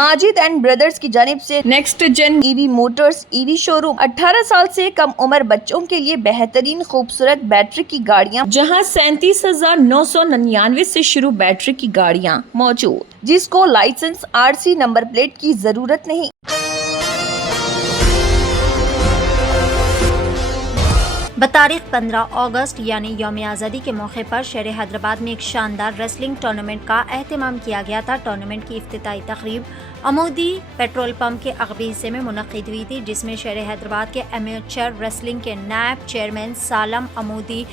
Majid and brothers की जानिब से next gen EV motors EV showroom 18 साल से कम उम्र बच्चों के लिए बेहतरीन खूबसूरत बैटरी की गाड़ियां, जहां 37,999 से शुरू बैटरी की गाड़ियां मौजूद, जिसको लाइसेंस आरसी नंबर प्लेट की जरूरत नहीं। बतारीख 15 अगस्त यानी यौम आज़ादी के मौके पर शहर हैदराबाद में एक शानदार रेसलिंग टूर्नामेंट का एहतमाम किया गया था। टूर्नामेंट की इफ्तिताई तकरीब अमूदी पेट्रोल पंप के अगबी हिस्से में मुनक्किद हुई थी, जिसमें शहर हैदराबाद के एमेचर रेसलिंग के नायब चेयरमैन सालम अमूदी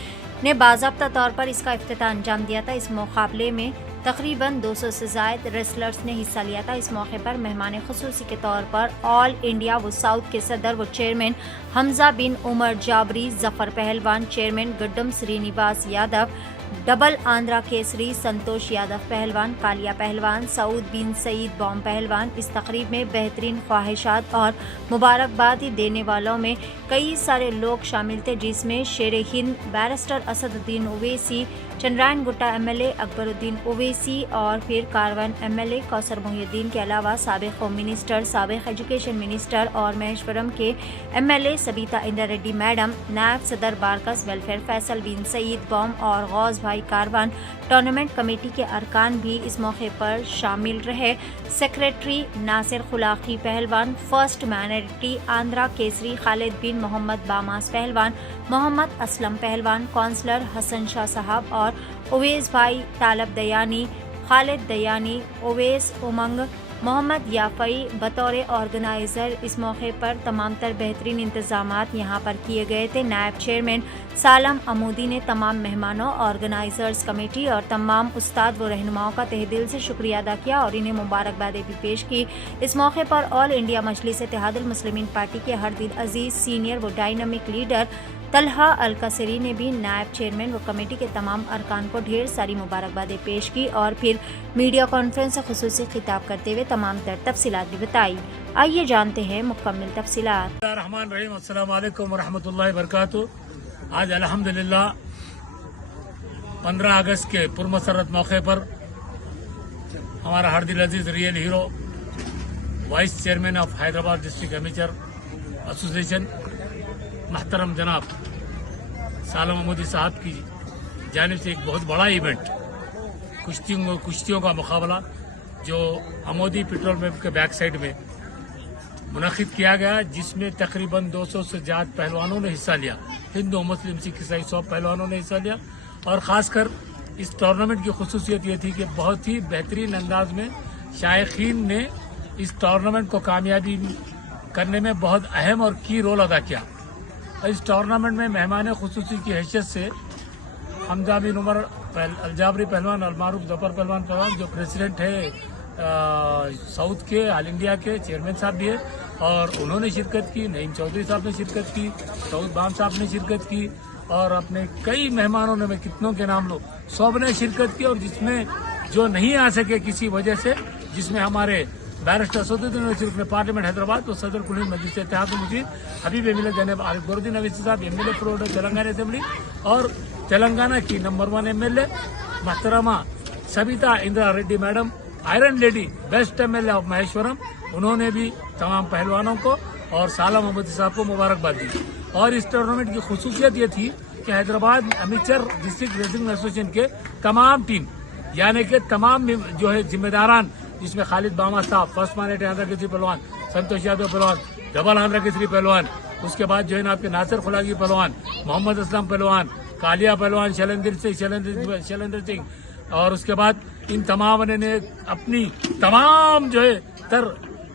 ने बाज़ाब्ता तौर पर इसका इफ्तिताह अंजाम दिया था। इस मुकाबले में तकरीबन 200 से ज़ायद रेसलर्स ने हिस्सा लिया था। इस मौके पर मेहमान खुसूसी के तौर पर ऑल इंडिया व साउथ के सदर व चेयरमैन हमजा बिन उमर जाबरी, जफर पहलवान, चेयरमैन गड्डम श्रीनिवास यादव, डबल आंध्रा केसरी संतोष यादव पहलवान, कालिया पहलवान, सऊद बिन सईद बॉम पहलवान। इस तकरीब में बेहतरीन ख्वाहिशात और मुबारकबादी देने वालों में कई सारे लोग शामिल थे, जिसमें शेर हिंद बैरिस्टर असदुद्दीन ओवैसी, चंद्रायन गुट्टा एमएलए अकबरुद्दीन ओवैसी और फिर कारवन एमएलए कौसर मोहिउद्दीन के अलावा साबिक होम मिनिस्टर, साबिक एजुकेशन मिनिस्टर और महेश्वरम के एमएलए सबीता इंद्रा रेड्डी मैडम, नायब सदर बारकस वेलफेयर फैसल बिन सईद बॉम और गौस भाई कारवान। टूर्नामेंट कमेटी के अरकान भी इस मौके पर शामिल रहे। सेक्रेटरी नासिर खुलाकी पहलवान, फर्स्ट माइनॉरिटी आंध्रा केसरी खालिद बिन मोहम्मद बामास पहलवान, मोहम्मद असलम पहलवान, काउंसलर हसन शाह साहब और ओवैस भाई तालब दयानी, खालिद दयानी, ओवैस उमंग, मोहम्मद याफई बतौर ऑर्गेनाइज़र। इस मौके पर तमाम तर बेहतरीन इंतजामात यहाँ पर किए गए थे। नायब चेयरमैन सालम अमूदी ने तमाम मेहमानों, ऑर्गेनाइजर्स कमेटी और तमाम उस्ताद व रहनुमाओं का तहे दिल से शुक्रिया अदा किया और इन्हें मुबारकबादें भी पेश की। इस मौके पर ऑल इंडिया मजलिस इत्तेहादुल मुस्लिमीन पार्टी के हरदिल अजीज सीनियर व डायनामिक लीडर तलहा अलकसरी ने भी नायब चेयरमैन व कमेटी के तमाम अरकान को ढेर सारी मुबारकबादें पेश की और फिर मीडिया कॉन्फ्रेंस से खुसूसी खिताब करते हुए तमाम तर तफसीलात भी बताई। आइए जानते हैं मुकम्मल तफसीलात। अस्सलाम वालेकुम व रहमतुल्लाहि व बरकातुहू। आज अल्हम्दुलिल्लाह 15 अगस्त के पुरमसरत मौके पर हमारा हरदिल अजीज real hero vice chairman of Hyderabad district amateur association महतरम जनाब सालम अमूदी साहब की जानिब से एक बहुत बड़ा इवेंट कुश्तियों का मुकाबला जो अमूदी पेट्रोल पंप के बैक साइड में मुनक्किद किया गया, जिसमें तकरीबन 200 से ज़्यादा पहलवानों ने हिस्सा लिया। हिंदू मुस्लिम सिख ईसाई सब पहलवानों ने हिस्सा लिया और ख़ासकर इस टूर्नामेंट की खुसूसियत ये थी कि बहुत ही बेहतरीन अंदाज में शायकीन ने इस टूर्नामेंट को कामयाबी करने में बहुत अहम और की रोल अदा किया। इस टूर्नामेंट में मेहमान खुसूसी की हैसियत से हमजा बिन उमर अलजाबरी पहलवान, अलमारूफ जफर पहलवान जो प्रेसिडेंट है साउथ के, ऑल इंडिया के चेयरमैन साहब भी है और उन्होंने शिरकत की। नईम चौधरी साहब ने शिरकत की, सऊद बाम साहब ने शिरकत की और अपने कई मेहमानों ने, मैं कितनों के नाम लो, सब ने शिरकत की। और जिसमें जो नहीं आ सके किसी वजह से, जिसमें हमारे बैरिस्टर असदुद्दीन ओवैसी रुकन पार्लियामेंट हैदराबाद तो सदर कुल मजलिस इत्तेहादुल मुस्लिमीन हबीब एमएलए जनाब अकबरुद्दीन ओवैसी साहब, एमएलए प्रोड तेलंगाना असेंबली और तेलंगाना की नंबर 1 एमएलए महतरमा Sabitha Indra Reddy madam, iron lady, best MLA of Maheshwaram, उन्होंने भी तमाम पहलवानों को और सालम अमूदी साहब को मुबारकबाद दी। और इस टूर्नामेंट की खुसूसियत ये थी कि Hyderabad amateur district wrestling association के तमाम टीम यानी कि तमाम जो है जिम्मेदारान, जिसमें खालिद बामा साहब, फर्स्ट माइनॉरिटी आंध्रा केसरी पहलवान, संतोष यादव पहलवान, डबल आंध्रा केसरी पहलवान, उसके बाद जो है ना आपके नासिर खुलाकी पहलवान, मोहम्मद असलम पहलवान, कालिया पहलवान, शैलेंद्र सिंह और उसके बाद इन तमाम ने अपनी तमाम जो है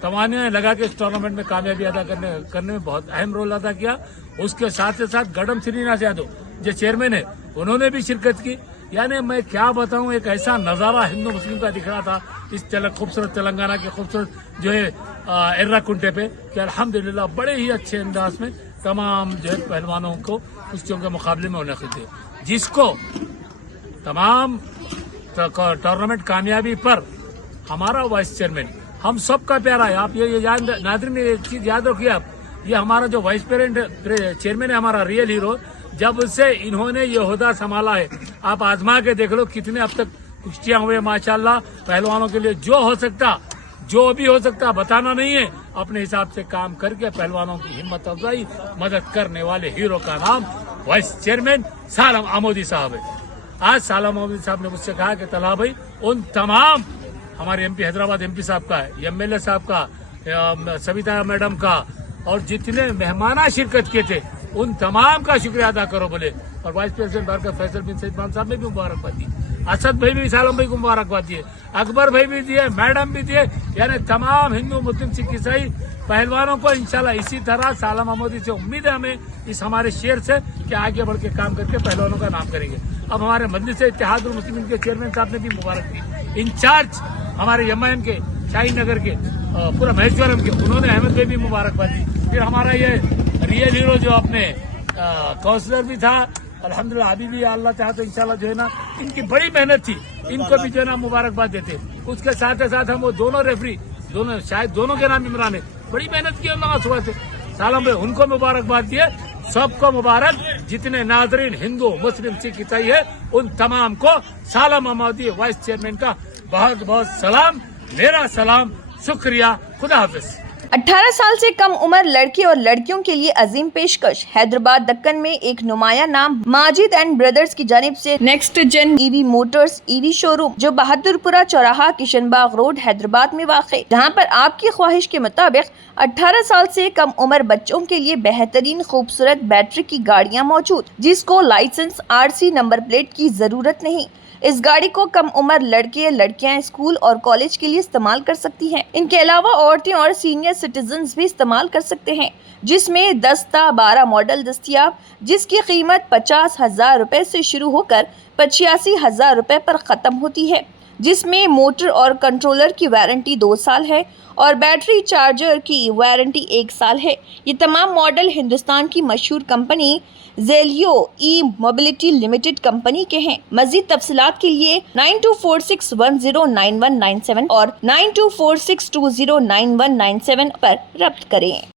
तवानियां लगा के इस टूर्नामेंट में कामयाबी अदा करने में बहुत अहम रोल अदा किया। उसके साथ गड्डम श्रीनिवास यादव जो चेयरमैन है, उन्होंने भी शिरकत की। यानी मैं क्या बताऊं, एक ऐसा नज़ारा हिंदू मुस्लिम का दिख रहा था इस खूबसूरत तेलंगाना के खूबसूरत जो है एर्राकुंटे पे कि अल्हम्दुलिल्लाह बड़े ही अच्छे अंदाज में तमाम जो है पहलवानों को कुश्तियों के मुकाबले में मुनक्किद थे, जिसको तमाम टूर्नामेंट कामयाबी पर हमारा वाइस चेयरमैन हम सब का प्यारा है। आप ये नाज़रीन एक चीज याद रखिए, आप ये हमारा जो वाइस चेयरमैन है हमारा रियल हीरो, जब से इन्होंने ये ओहदा संभाला है आप आजमा के देख लो कितने अब तक कुश्तियां हुए माशाल्लाह। पहलवानों के लिए जो हो सकता जो भी हो सकता है बताना नहीं है, अपने हिसाब से काम करके पहलवानों की हिम्मत अफजाई मदद करने वाले हीरो का नाम वाइस चेयरमैन सालम आमोदी साहब है। आज सालम आमोदी साहब ने मुझसे कहा कि तला भाई उन तमाम हमारे एमपी हैदराबाद एमपी साहब का, एमएलए साहब का, सविता मैडम का और जितने मेहमाना शिरकत किए थे उन तमाम का शुक्रिया अदा करो बोले। और वाइस प्रेसिडेंट बरकत फैसल बिन सईद खान साहब ने भी मुबारकबाद दी, असद भाई भी सालम भाई को मुबारकबाद दिए, अकबर भाई भी दिए, मैडम भी दिए, यानी तमाम हिंदू मुस्लिम सिख ईसाई पहलवानों को इंशाल्लाह इसी तरह सालम आमोदी से उम्मीद है हमें इस हमारे शेर से कि आगे बढ़ के काम करके पहलवानों का नाम करेंगे। अब हमारे मजलिस इत्तेहादुल मुस्लिमीन के चेयरमैन साहब ने भी मुबारक दी, इंचार्ज हमारे एमआईएम के शाहीन नगर के पूरा महेश्वरम के उन्होंने अहमद भाई भी मुबारकबाद दी। फिर हमारा ये रियल हीरो जो अपने काउंसलर भी था अल्हम्दुलिल्लाह, अभी भी अल्लाह चाहे तो इंशाल्लाह जो है ना इनकी बड़ी मेहनत थी, इनको भी जो है ना मुबारकबाद देते। उसके साथ साथ हम वो दोनों रेफरी दोनों शायद दोनों के नाम इमरान है, बड़ी मेहनत की अल्लाह सुबह से सालम भाई उनको मुबारकबाद दिए। सबको मुबारक, जितने नाजरीन हिंदू मुस्लिम सिख ईसाई है उन तमाम को सालम आमोदी वाइस चेयरमैन का बहुत बहुत सलाम, मेरा सलाम, शुक्रिया, खुदा हाफिज। 18 साल से कम उम्र लड़के और लड़कियों के लिए अजीम पेशकश। हैदराबाद दक्कन में एक नुमाया नाम माजिद एंड ब्रदर्स की जानिब से next gen EV motors EV showroom जो बहादुरपुरा चौराहा किशनबाग रोड हैदराबाद में वाक़, जहां पर आपकी ख्वाहिश के मुताबिक 18 साल से कम उम्र बच्चों के लिए बेहतरीन खूबसूरत बैटरी की गाड़ियां मौजूद, जिसको लाइसेंस आरसी नंबर प्लेट की जरूरत नहीं। इस गाड़ी को कम उम्र लड़के लड़कियां स्कूल और कॉलेज के लिए इस्तेमाल कर सकती हैं। इनके अलावा औरतें और सीनियर सिटीजन्स भी इस्तेमाल कर सकते हैं, जिसमें 10-12 मॉडल दस्तियाब, जिसकी कीमत 50,000 रुपए से शुरू होकर 85,000 रुपए पर ख़त्म होती है, जिसमें मोटर और कंट्रोलर की वारंटी 2 साल है और बैटरी चार्जर की वारंटी 1 साल है। ये तमाम मॉडल हिंदुस्तान की मशहूर कंपनी जेलियो ई मोबिलिटी लिमिटेड कंपनी के हैं। मजीद तफसीलात के लिए 9246109197 और 9246209197 पर रब्त करें।